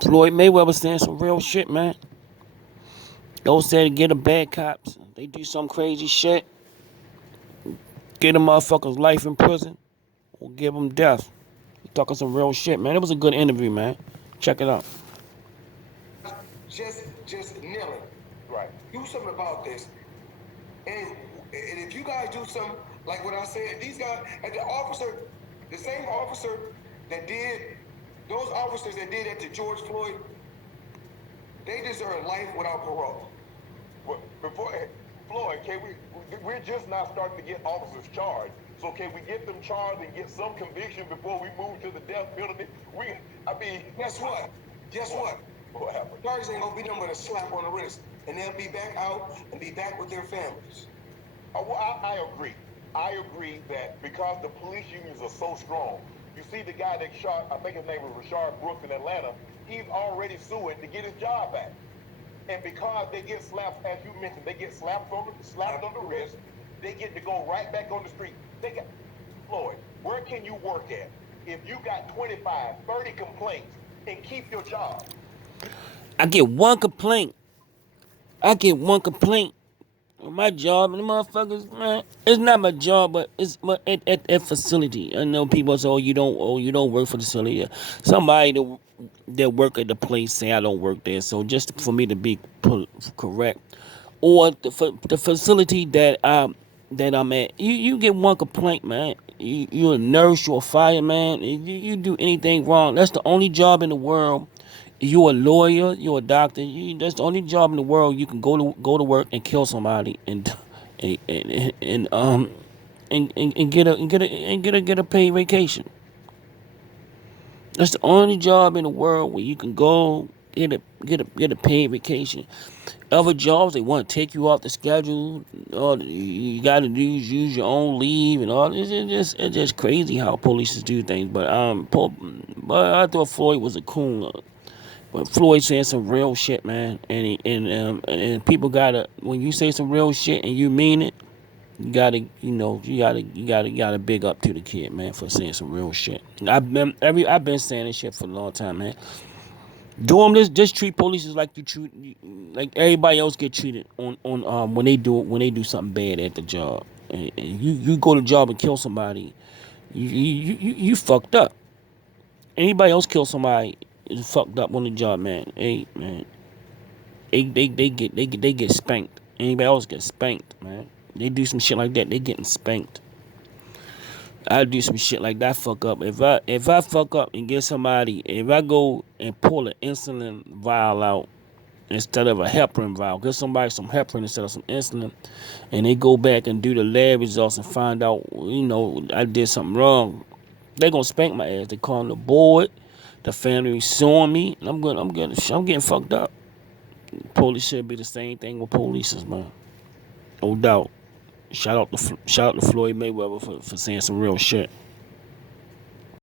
Floyd Mayweather saying some real shit, man. Those say to get a bad cops. They do some crazy shit. Get a motherfucker's life in prison or give them death. He talking some real shit, man. It was a good interview, man. Check it out. Just kneeling. Right. Do something about this. And if you guys do something like what I said, these guys and the same officer that did those officers that did that to George Floyd, they deserve life without parole. Well, before Floyd, we're just now starting to get officers charged. So can we get them charged and get some conviction before we move to the death penalty? Guess what? Guess what? What happened? Charges ain't gonna be done with a slap on the wrist, and they'll be back out and be back with their families. I agree. I agree that because the police unions are so strong, you see the guy that shot, I think his name was Rashard Brooks in Atlanta, he's already suing to get his job back. And because they get slapped, as you mentioned, they get slapped on the wrist, they get to go right back on the street. Floyd, where can you work at if you got 25, 30 complaints and keep your job? I get one complaint. My job and the motherfuckers, man. It's not my job, but it's at facility. I know people say, you don't work for the facility. Somebody that work at the place say I don't work there. So just for me to be correct, or the facility that I'm at, you get one complaint, man. You a nurse, you a fireman, you do anything wrong. That's the only job in the world. You're a lawyer, you're a doctor. That's the only job in the world you can go to work and kill somebody and and um and get a paid vacation. That's the only job in the world where you can go get a paid vacation. Other jobs they want to take you off the schedule. All you got to do is use your own leave and all. It's just crazy how police do things. But I thought Floyd was a coon. But Floyd saying some real shit, man, and people gotta, when you say some real shit and you mean it, you gotta big up to the kid, man, for saying some real shit. I've been saying this shit for a long time, man. Do them this. Just treat police like like everybody else get treated on when they do something bad at the job. And you go to the job and kill somebody, you fucked up. Anybody else kill somebody is fucked up on the job, man. Hey, man, they get spanked. Anybody else get spanked, man. They do some shit like that, they getting spanked. I do some shit like that. Fuck up. If I fuck up and get somebody, if I go and pull an insulin vial out instead of a heparin vial, get somebody some heparin instead of some insulin, and they go back and do the lab results and find out, I did something wrong, they gonna spank my ass. They calling the board, the family suing me, and I'm getting fucked up. Police should be the same thing with police, man. No doubt. Shout out to Floyd Mayweather for saying some real shit.